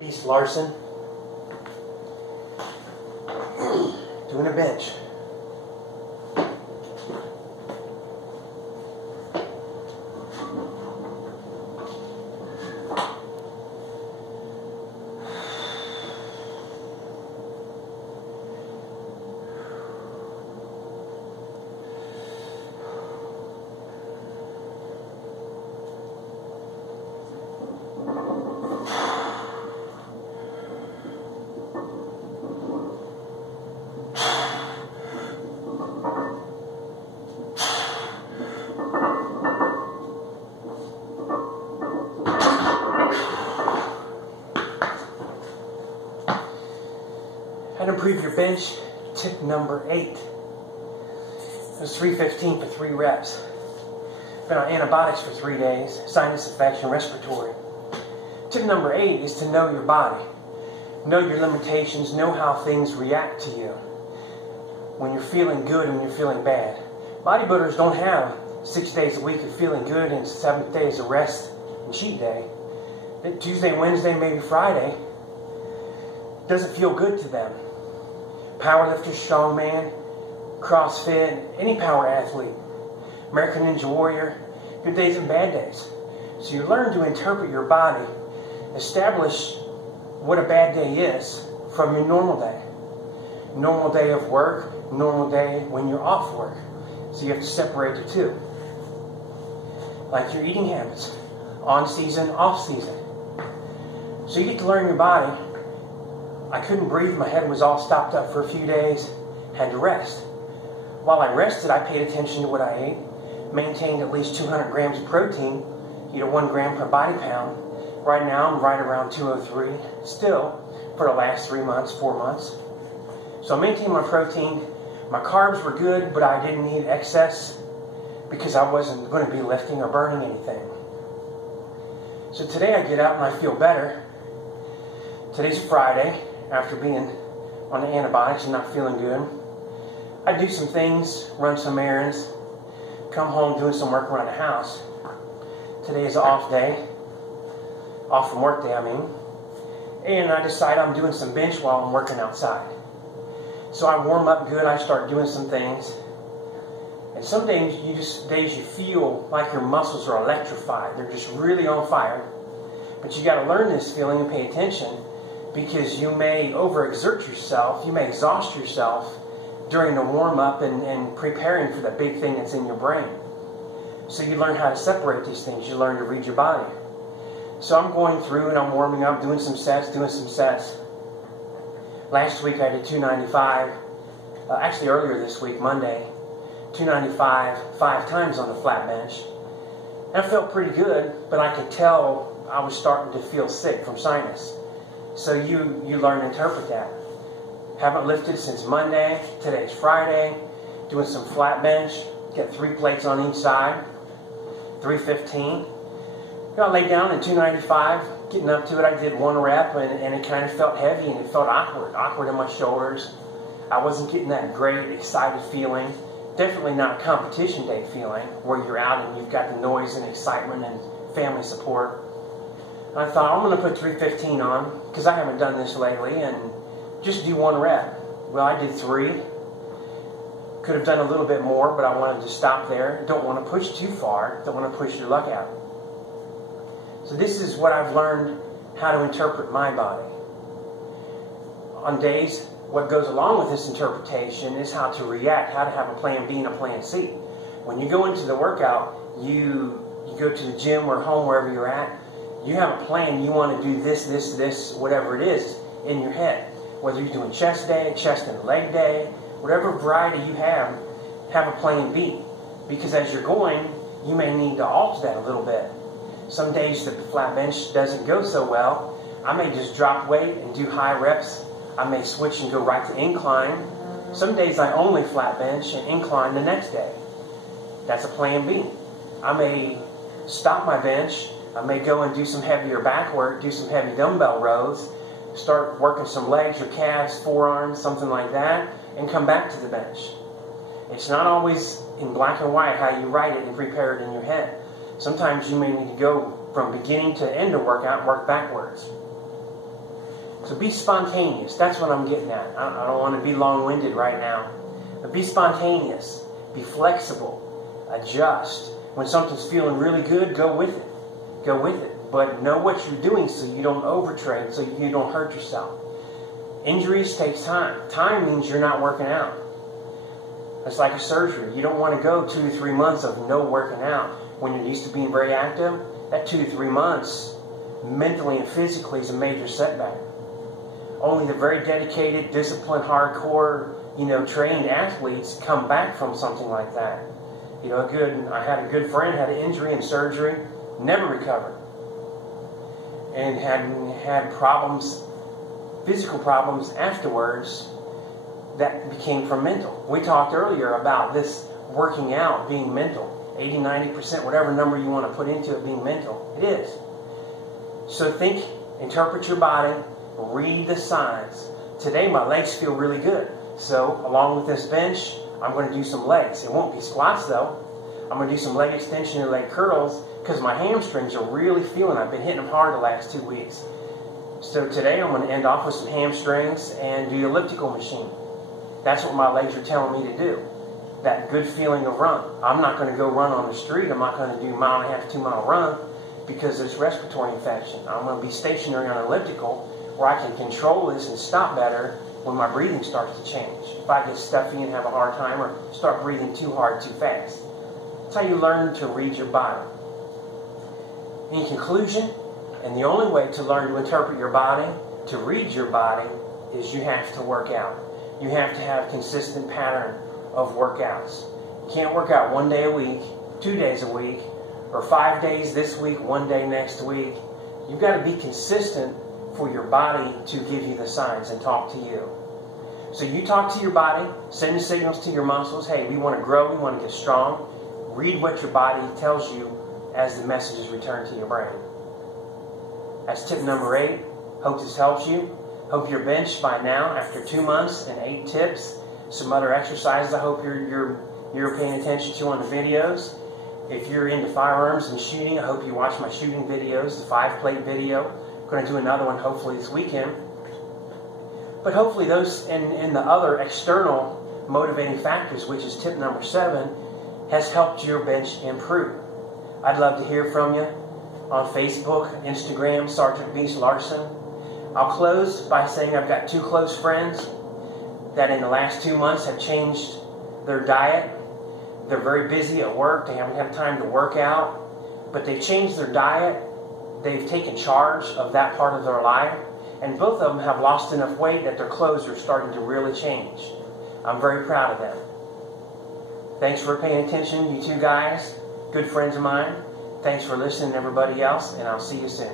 Beast Larson, doing a bench. How to improve your bench, tip number 8. It was 315 for 3 reps. Been on antibiotics for 3 days, sinus infection, respiratory. Tip number 8 is to know your body. Know your limitations, know how things react to you. When you're feeling good and when you're feeling bad. Bodybuilders don't have 6 days a week of feeling good and 7 days of rest and cheat day. Tuesday, Wednesday, maybe Friday doesn't feel good to them. Powerlifter, Strongman, CrossFit, any power athlete, American Ninja Warrior, good days and bad days. So you learn to interpret your body, establish what a bad day is from your normal day. Normal day of work, normal day when you're off work. So you have to separate the two. Like your eating habits, on season, off season. So you get to learn your body. I couldn't breathe, my head was all stopped up for a few days, had to rest. While I rested, I paid attention to what I ate, maintained at least 200 grams of protein, 1 gram per body pound. Right now I'm right around 203, still, for the last 3 months, 4 months. So I maintained my protein. My carbs were good, but I didn't eat excess because I wasn't going to be lifting or burning anything. So today I get out and I feel better. Today's Friday. After being on the antibiotics and not feeling good, I do some things, run some errands, come home doing some work around the house. Today is an off day, off from work day I mean, and I decide I'm doing some bench while I'm working outside. So I warm up good, I start doing some things, and some days you feel like your muscles are electrified, they're just really on fire, but you got to learn this feeling and pay attention. Because you may overexert yourself, you may exhaust yourself during the warm-up and preparing for the big thing that's in your brain. So you learn how to separate these things, you learn to read your body. So I'm going through and I'm warming up, doing some sets. Last week I did 295, actually earlier this week, Monday, 295 5 times on the flat bench. And I felt pretty good, but I could tell I was starting to feel sick from sinus. So you learn to interpret that. Haven't lifted since Monday. Today's Friday. Doing some flat bench. Got 3 plates on each side. 315. I laid down in 295. Getting up to it, I did 1 rep and it kind of felt heavy and it felt awkward in my shoulders. I wasn't getting that great excited feeling. Definitely not a competition day feeling where you're out and you've got the noise and excitement and family support. I thought, I'm going to put 315 on, because I haven't done this lately, and just do 1 rep. Well, I did 3. Could have done a little bit more, but I wanted to stop there. Don't want to push too far. Don't want to push your luck out. So this is what I've learned how to interpret my body. On days, what goes along with this interpretation is how to react, how to have a plan B and a plan C. When you go into the workout, you go to the gym or home, wherever you're at, you have a plan, you want to do this, whatever it is in your head. Whether you're doing chest day, chest and leg day, whatever variety you have a plan B. Because as you're going, you may need to alter that a little bit. Some days the flat bench doesn't go so well. I may just drop weight and do high reps. I may switch and go right to incline. Some days I only flat bench and incline the next day. That's a plan B. I may stop my bench. I may go and do some heavier back work, do some heavy dumbbell rows, start working some legs or calves, forearms, something like that, and come back to the bench. It's not always in black and white how you write it and prepare it in your head. Sometimes you may need to go from beginning to end of workout and work backwards. So be spontaneous. That's what I'm getting at. I don't want to be long-winded right now. But be spontaneous. Be flexible. Adjust. When something's feeling really good, go with it. Go with it. But know what you're doing so you don't overtrain, so you don't hurt yourself. Injuries takes time. Time means you're not working out. It's like a surgery. You don't want to go 2 to 3 months of no working out. When you're used to being very active, that 2 to 3 months, mentally and physically, is a major setback. Only the very dedicated, disciplined, hardcore, trained athletes come back from something like that. I had a good friend, had an injury and surgery, never recovered. And had problems, physical problems afterwards that became from mental. We talked earlier about this working out being mental. 80, 90%, whatever number you want to put into it being mental. It is. So think, interpret your body, read the signs. Today my legs feel really good. So along with this bench, I'm going to do some legs. It won't be squats though. I'm going to do some leg extension and leg curls because my hamstrings are really feeling it. I've been hitting them hard the last 2 weeks. So today I'm going to end off with some hamstrings and do the elliptical machine. That's what my legs are telling me to do. That good feeling of run. I'm not going to go run on the street. I'm not going to do 1.5 to 2 mile run because there's respiratory infection. I'm going to be stationary on an elliptical where I can control this and stop better when my breathing starts to change. If I get stuffy and have a hard time or start breathing too hard, too fast. That's how you learn to read your body. In conclusion, and the only way to learn to interpret your body, to read your body, is you have to work out. You have to have a consistent pattern of workouts. You can't work out 1 day a week, 2 days a week, or 5 days this week, 1 day next week. You've got to be consistent for your body to give you the signs and talk to you. So you talk to your body, send the signals to your muscles. Hey, we want to grow, we want to get strong. Read what your body tells you as the messages return to your brain. That's tip number 8. Hope this helps you. Hope you're benched by now after 2 months and 8 tips. Some other exercises I hope you're paying attention to on the videos. If you're into firearms and shooting, I hope you watch my shooting videos, the 5-plate video. I'm going to do another one hopefully this weekend. But hopefully those and the other external motivating factors, which is tip number 7, has helped your bench improve. I'd love to hear from you on Facebook, Instagram, Sergeant Beast Larson. I'll close by saying I've got 2 close friends that in the last 2 months have changed their diet. They're very busy at work. They haven't had time to work out. But they've changed their diet. They've taken charge of that part of their life. And both of them have lost enough weight that their clothes are starting to really change. I'm very proud of them. Thanks for paying attention, you 2 guys. Good friends of mine. Thanks for listening, everybody else. And I'll see you soon.